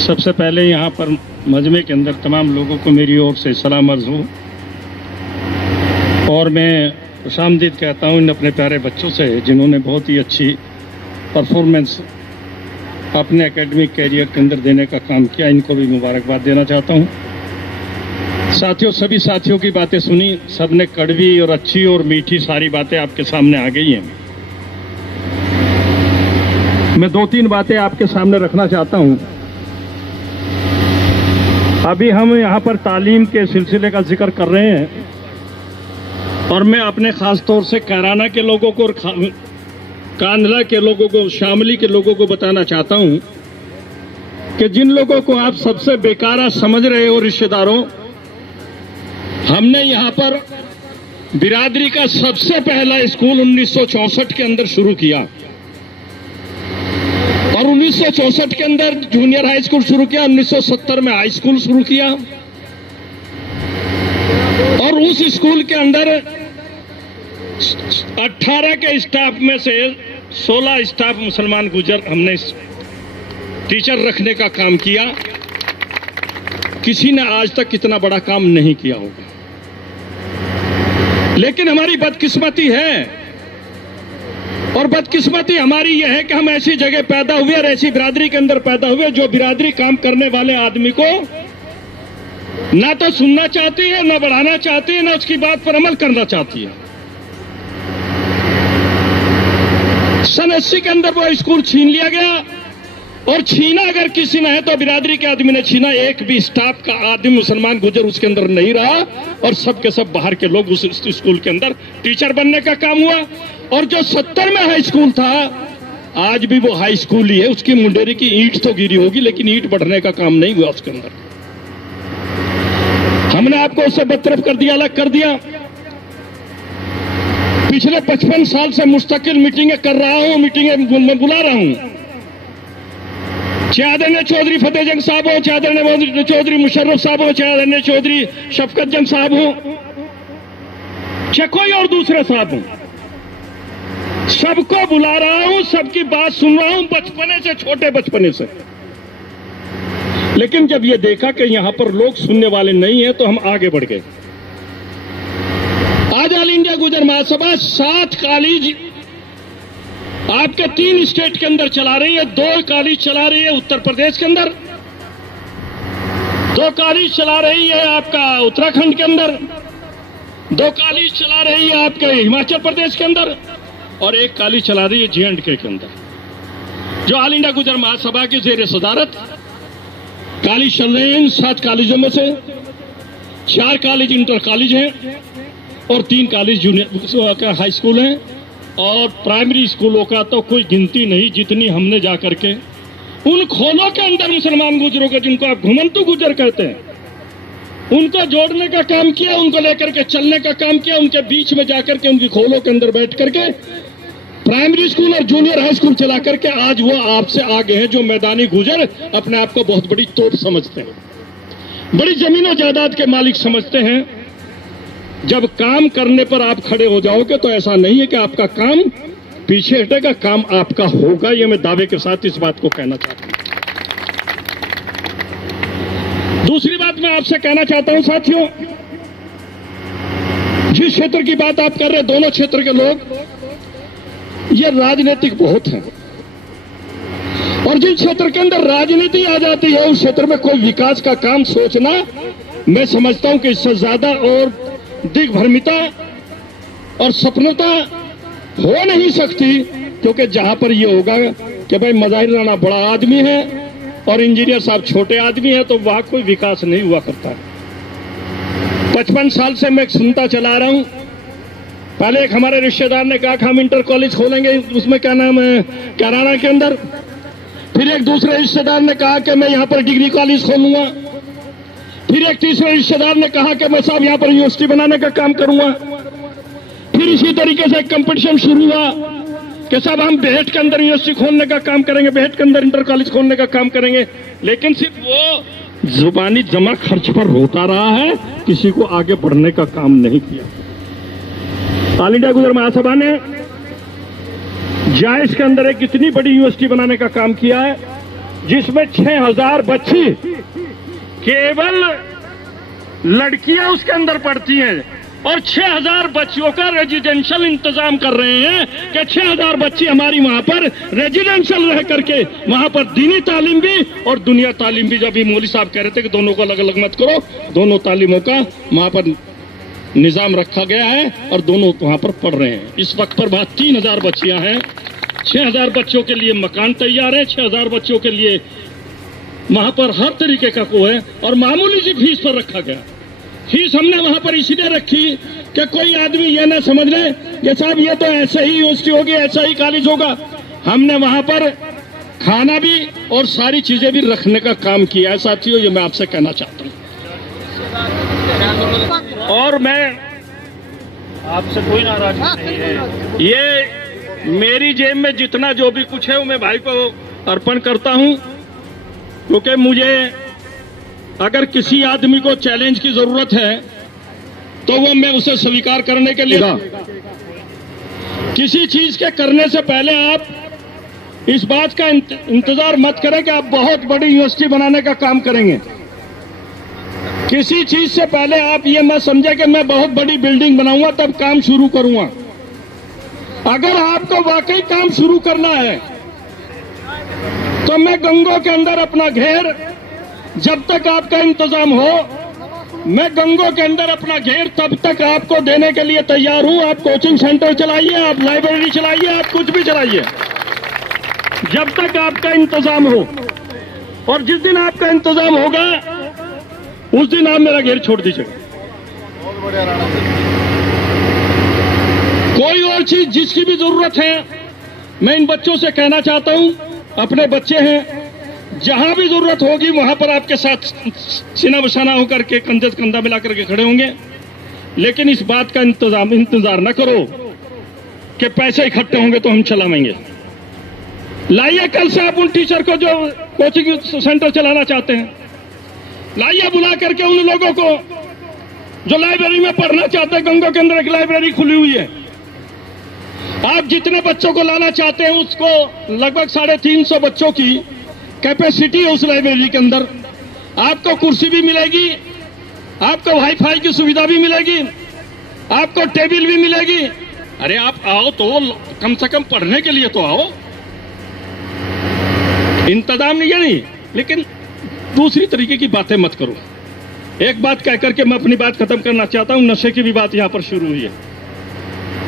सबसे पहले यहाँ पर मजमे के अंदर तमाम लोगों को मेरी ओर से सलाम अर्ज़ हो और मैं खुशामदीद कहता हूँ इन अपने प्यारे बच्चों से जिन्होंने बहुत ही अच्छी परफॉर्मेंस अपने एकेडमिक कैरियर के अंदर देने का काम किया। इनको भी मुबारकबाद देना चाहता हूँ। साथियों, सभी साथियों की बातें सुनी, सबने कड़वी और अच्छी और मीठी सारी बातें आपके सामने आ गई हैं। मैं दो तीन बातें आपके सामने रखना चाहता हूँ। अभी हम यहाँ पर तालीम के सिलसिले का जिक्र कर रहे हैं और मैं अपने ख़ास तौर से कैराना के लोगों को और कांधला के लोगों को, शामली के लोगों को बताना चाहता हूँ कि जिन लोगों को आप सबसे बेकारा समझ रहे हो रिश्तेदारों, हमने यहाँ पर बिरादरी का सबसे पहला स्कूल 1964 के अंदर शुरू किया और 1964 के अंदर जूनियर हाई स्कूल शुरू किया, 1970 में हाई स्कूल शुरू किया और उस स्कूल के अंदर 18 के स्टाफ में से 16 स्टाफ मुसलमान गुजर हमने टीचर रखने का काम किया। किसी ने आज तक इतना बड़ा काम नहीं किया होगा। लेकिन हमारी बदकिस्मती है और बदकिस्मती हमारी यह है कि हम ऐसी जगह पैदा हुए और ऐसी बिरादरी के अंदर पैदा हुए जो बिरादरी काम करने वाले आदमी को ना तो सुनना चाहती है, ना बढ़ाना चाहती है, ना उसकी बात पर अमल करना चाहती है। सन 80 के अंदर वो स्कूल छीन लिया गया और छीना अगर किसी ने है तो बिरादरी के आदमी ने छीना। एक भी स्टाफ का आदमी मुसलमान गुजर उसके अंदर नहीं रहा और सब के सब बाहर के लोग उस स्कूल के अंदर टीचर बनने का काम हुआ। और जो 70 में हाई स्कूल था, आज भी वो हाई स्कूल ही है। उसकी मुंडेरी की ईंट तो गिरी होगी लेकिन ईंट बढ़ने का काम नहीं हुआ उसके अंदर। हमने आपको उससे बदतरफ कर दिया, अलग कर दिया। पिछले 55 साल से मुस्तकिल मीटिंगें कर रहा हूं, मीटिंगें मैं बुला रहा हूं। चाहे आदरणीय चौधरी फतेह जंग साहब हो, चाहे आदरणीय चौधरी मुशर्रफ साहब हो, चाहे आदरणीय चौधरी शफकत जंग साहब हो, चाहे कोई और दूसरे साहब हो, सबको बुला रहा हूं, सबकी बात सुन रहा हूं, बचपने से, छोटे बचपने से। लेकिन जब ये देखा कि यहां पर लोग सुनने वाले नहीं है तो हम आगे बढ़ गए। आज ऑल इंडिया गुजर महासभा 7 कॉलेज आपके 3 स्टेट के अंदर चला रही है। 2 कॉलेज चला रही है उत्तर प्रदेश के अंदर, 2 कॉलेज चला रही है आपका उत्तराखंड के अंदर, 2 कॉलेज चला रही है आपके हिमाचल प्रदेश के अंदर और 1 कॉलेज चला रही है J&K के अंदर। जो ऑल इंडिया गुजर महासभा की जेर सदारत कॉलेज चल रहे हैं। इन 7 कॉलेजों में से 4 कॉलेज इंटर कॉलेज हैं और 3 कॉलेज जूनियर हाई स्कूल हैं और प्राइमरी स्कूलों का तो कोई गिनती नहीं, जितनी हमने जाकर के उन खोलों के अंदर मुसलमान गुजरों का, जिनको आप घुमंतु गुजर कहते हैं, उनको जोड़ने का काम किया, उनको लेकर के चलने का काम किया, उनके बीच में जाकर के उनकी खोलों के अंदर बैठ करके प्राइमरी स्कूल और जूनियर हाई स्कूल चला करके आज वो आपसे आगे हैं जो मैदानी गुजर अपने आप को बहुत बड़ी तोप समझते हैं, बड़ी जमीनों जायदाद के मालिक समझते हैं। जब काम करने पर आप खड़े हो जाओगे तो ऐसा नहीं है कि आपका काम पीछे हटेगा, काम आपका होगा। ये मैं दावे के साथ इस बात को कहना चाहता हूं। दूसरी बात मैं आपसे कहना चाहता हूं साथियों, जिस क्षेत्र की बात आप कर रहे हैं, दोनों क्षेत्र के लोग ये राजनीतिक बहुत है और जिस क्षेत्र के अंदर राजनीति आ जाती है उस क्षेत्र में कोई विकास का काम सोचना, मैं समझता हूं कि इससे ज्यादा और दिग्भ्रमिता और सपनता हो नहीं सकती। क्योंकि जहां पर ये होगा कि भाई मज़ाहिर राणा बड़ा आदमी है और इंजीनियर साहब छोटे आदमी है, तो वहां कोई विकास नहीं हुआ करता। 55 साल से मैं सुनता चला रहा हूं। पहले एक हमारे रिश्तेदार ने कहा कि हम इंटर कॉलेज खोलेंगे, उसमें क्या नाम है, कैराना के अंदर। फिर एक दूसरे रिश्तेदार ने कहा कि मैं यहाँ पर डिग्री कॉलेज खोलूंगा। फिर एक तीसरे रिश्तेदार ने कहा कि मैं साहब यहाँ पर यूनिवर्सिटी बनाने का काम करूंगा। फिर इसी तरीके से कंपटीशन शुरू हुआ कि साहब हम बेहट के अंदर यूनिवर्सिटी खोलने का काम करेंगे, बेहट के अंदर इंटर कॉलेज खोलने का काम करेंगे। लेकिन सिर्फ वो जुबानी जमा खर्च पर होता रहा है, किसी को आगे बढ़ने का काम नहीं किया। ऑल इंडिया गुजर महासभा ने जायज के अंदर एक इतनी बड़ी यूनिवर्सिटी बनाने का काम किया है जिसमें 6000 बच्ची केवल लड़कियां उसके अंदर पढ़ती हैं, और 6000 बच्चियों का रेजिडेंशियल इंतजाम कर रहे हैं कि 6000 बच्ची हमारी वहां पर रेजिडेंशियल रह करके वहां पर दीनी तालीम भी और दुनिया तालीम भी। जब भी मौली साहब कह रहे थे कि दोनों को अलग अलग मत करो, दोनों तालीमों का वहां पर निजाम रखा गया है और दोनों वहां पर पढ़ रहे हैं। इस वक्त पर वहां 3000 बच्चियां हैं, 6000 बच्चों के लिए मकान तैयार है, 6000 बच्चों के लिए वहां पर हर तरीके का को है, और मामूली सी फीस पर रखा गया। फीस हमने वहां पर इसलिए रखी कि कोई आदमी ये ना समझ ले कि साहब ये तो ऐसे ही यूनिवर्सिटी होगी, ऐसा ही कॉलेज होगा। हमने वहां पर खाना भी और सारी चीजें भी रखने का काम किया है साथियों, ये मैं आपसे कहना चाहता हूं। और मैं आपसे कोई नाराजगी नहीं है, ये मेरी जेब में जितना जो भी कुछ है वो मैं भाई को अर्पण करता हूं, क्योंकि मुझे अगर किसी आदमी को चैलेंज की जरूरत है तो वो मैं उसे स्वीकार करने के लिए, किसी चीज के करने से पहले आप इस बात का इंतजार मत करें कि आप बहुत बड़ी यूनिवर्सिटी बनाने का काम करेंगे। किसी चीज से पहले आप ये मत समझे कि मैं बहुत बड़ी बिल्डिंग बनाऊंगा तब काम शुरू करूंगा। अगर आपको वाकई काम शुरू करना है तो मैं गंगों के अंदर अपना घेर, जब तक आपका इंतजाम हो, मैं गंगों के अंदर अपना घेर तब तक आपको देने के लिए तैयार हूं। आप कोचिंग सेंटर चलाइए, आप लाइब्रेरी चलाइए, आप कुछ भी चलाइए, जब तक आपका इंतजाम हो। और जिस दिन आपका इंतजाम होगा उस दिन आप मेरा घेर छोड़ दीजिएगा। कोई और चीज जिसकी भी जरूरत है, मैं इन बच्चों से कहना चाहता हूं, अपने बच्चे हैं, जहां भी जरूरत होगी वहां पर आपके साथ सीना बसाना होकर के कंधे से कंधा मिलाकर के खड़े होंगे। लेकिन इस बात का इंतजार न करो कि पैसे इकट्ठे होंगे तो हम चलाएंगे। लाइए कल से आप उन टीचर को जो कोचिंग सेंटर चलाना चाहते हैं, लाइए बुला करके उन लोगों को जो लाइब्रेरी में पढ़ना चाहते हैं। गंगों के अंदर एक लाइब्रेरी खुली हुई है, आप जितने बच्चों को लाना चाहते हैं उसको लगभग 350 बच्चों की कैपेसिटी है उस लाइब्रेरी के अंदर। आपको कुर्सी भी मिलेगी, आपको वाईफाई की सुविधा भी मिलेगी, आपको टेबल भी मिलेगी। अरे आप आओ तो कम से कम पढ़ने के लिए तो आओ। इंतजाम नहीं है नहीं, लेकिन दूसरी तरीके की बातें मत करो। एक बात कहकर के मैं अपनी बात खत्म करना चाहता हूं। नशे की भी बात यहां पर शुरू हुई है।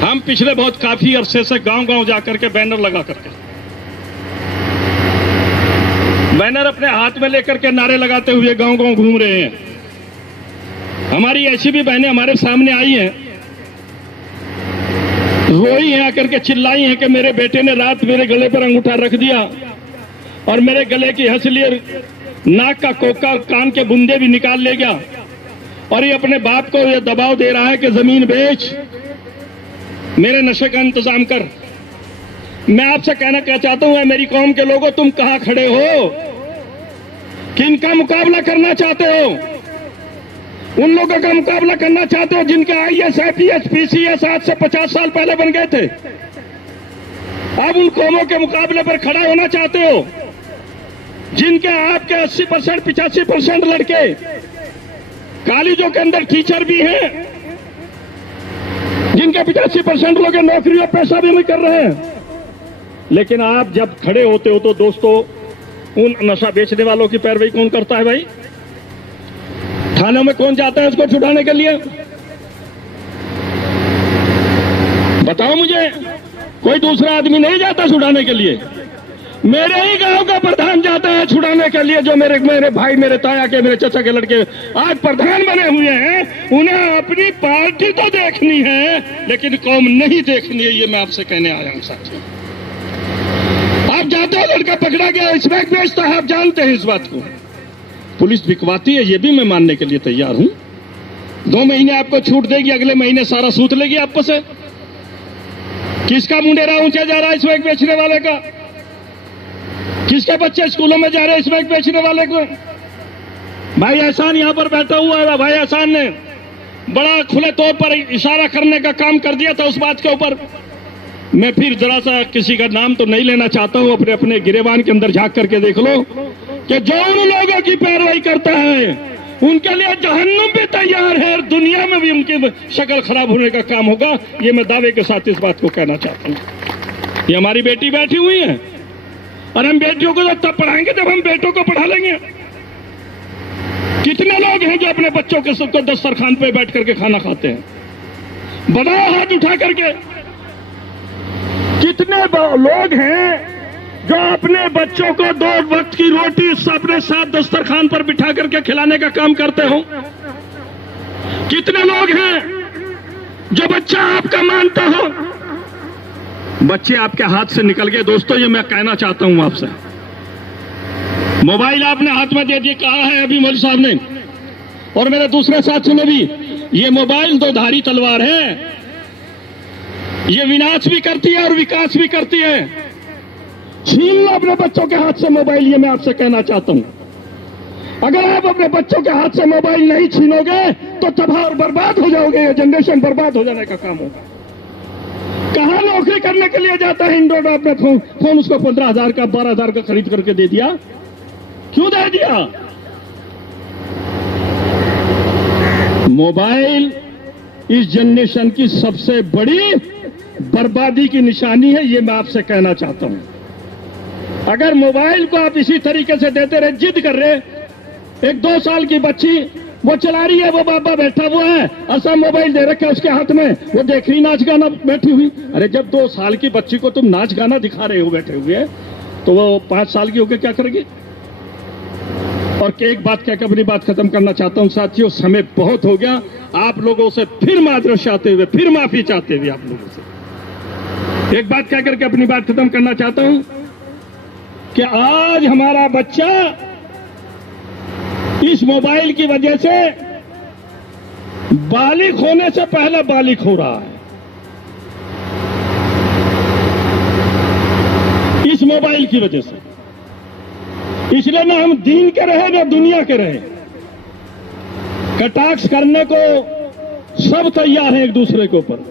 हम पिछले बहुत काफी अरसे से गांव-गांव जाकर के बैनर लगा करके, बैनर अपने हाथ में लेकर के नारे लगाते हुए गांव-गांव घूम रहे हैं। हमारी ऐसी भी बहनें हमारे सामने आई हैं, रोई हैं, आकर के चिल्लाई हैं कि मेरे बेटे ने रात मेरे गले पर अंगूठा रख दिया और मेरे गले की हंसली, नाक का कोका, कान के बुंदे भी निकाल ले गया, और ये अपने बाप को ये दबाव दे रहा है कि जमीन बेच, मेरे नशे का इंतजाम कर। मैं आपसे कहना चाहता हूं, मेरी कौम के लोगों, तुम कहां खड़े हो? किनका मुकाबला करना चाहते हो? उन लोगों का मुकाबला करना चाहते हो जिनके IAS, IPS, PCS आज से 50 साल पहले बन गए थे। अब उन कौमों के मुकाबले पर खड़ा होना चाहते हो जिनके आपके 80%, 85% लड़के कॉलेजों के अंदर टीचर भी हैं, जिनके 85% लोग नौकरी और पैसा भी नहीं कर रहे हैं। लेकिन आप जब खड़े होते हो तो दोस्तों, उन नशा बेचने वालों की पैरवी कौन करता है भाई? थानों में कौन जाता है उसको छुड़ाने के लिए? बताओ मुझे। कोई दूसरा आदमी नहीं जाता छुड़ाने के लिए। मेरे ही गांव का प्रधान जाता है छुड़ाने के लिए। जो मेरे भाई, मेरे ताया के, मेरे चाचा के लड़के आज प्रधान बने हुए हैं, उन्हें अपनी पार्टी तो देखनी है लेकिन कौम नहीं देखनी है। ये मैं आपसे कहने आया हूं साथियों। आप जाते हो, लड़का पकड़ा गया, स्मैक बेचता है, आप जानते हैं इस बात को। पुलिस बिकवाती है, ये भी मैं मानने के लिए तैयार हूं। 2 महीने आपको छूट देगी, अगले महीने सारा सूत लेगी आपको से। किसका मुंडेरा ऊंचा जा रहा है स्मैक बेचने वाले का? किसके बच्चे स्कूलों में जा रहे हैं स्मैक बेचने वाले को? भाई एहसान यहां पर बैठा हुआ है। भाई एहसान ने बड़ा खुले तौर पर इशारा करने का काम कर दिया था उस बात के ऊपर मैं फिर जरा सा किसी का नाम तो नहीं लेना चाहता हूं, अपने अपने गिरेबान के अंदर झांक करके देख लो कि जो उन लोगों की पैरवाई करता है उनके लिए जहन्नुम भी तैयार है और दुनिया में भी उनकी शक्ल खराब होने का काम होगा। ये मैं दावे के साथ इस बात को कहना चाहता हूं। ये हमारी बेटी बैठी हुई है और हम बेटियों को तब पढ़ाएंगे जब हम बेटों को पढ़ा लेंगे। कितने लोग हैं जो अपने बच्चों के सबको दस्तरखान पे बैठ करके खाना खाते हैं? बताओ हाथ उठा करके। कितने लोग हैं जो अपने बच्चों को 2 वक्त की रोटी अपने साथ दस्तरखान पर बिठा करके खिलाने का काम करते हो? कितने लोग हैं जो बच्चा आपका मानते हो? बच्चे आपके हाथ से निकल गए। दोस्तों, ये मैं कहना चाहता हूं आपसे, मोबाइल आपने हाथ में दे दिए, कहा है अभी मौलवी साहब ने और मेरे दूसरे साथियों ने भी, ये मोबाइल 2 धारी तलवार है। ये विनाश भी करती है और विकास भी करती है। छीन लो अपने बच्चों के हाथ से मोबाइल, ये मैं आपसे कहना चाहता हूं। अगर आप अपने बच्चों के हाथ से मोबाइल नहीं छीनोगे तो तबाह और बर्बाद हो जाओगे। ये जनरेशन बर्बाद हो जाने का काम होगा। कहां नौकरी करने के लिए जाता है इंडोर? अपने फोन उसको 15,000 का 12,000 का खरीद करके दे दिया। क्यों दे दिया? मोबाइल इस जनरेशन की सबसे बड़ी बर्बादी की निशानी है, ये मैं आपसे कहना चाहता हूं। अगर मोबाइल को आप इसी तरीके से देते रहे, जिद कर रहे, एक 2 साल की बच्ची वो चला रही है, वो बाबा बैठा हुआ है और सब मोबाइल दे रखा है उसके हाथ में, वो देख रही नाच गाना बैठी हुई। अरे जब 2 साल की बच्ची को तुम नाच गाना दिखा रहे हो बैठे हुए, तो वो 5 साल की होकर क्या करेगी? और एक बात कहकर अपनी बात खत्म करना चाहता हूं साथियों, समय बहुत हो गया। आप लोगों से फिर माजरत चाहते हुए, फिर माफी चाहते हुए आप लोगों से एक बात कहकर के अपनी बात खत्म करना चाहता हूं कि आज हमारा बच्चा इस मोबाइल की वजह से बालिग होने से पहले बालिग हो रहा है। इस मोबाइल की वजह से। इसलिए ना हम दीन के रहे ना दुनिया के रहे, कटाक्ष करने को सब तैयार हैं एक दूसरे के ऊपर।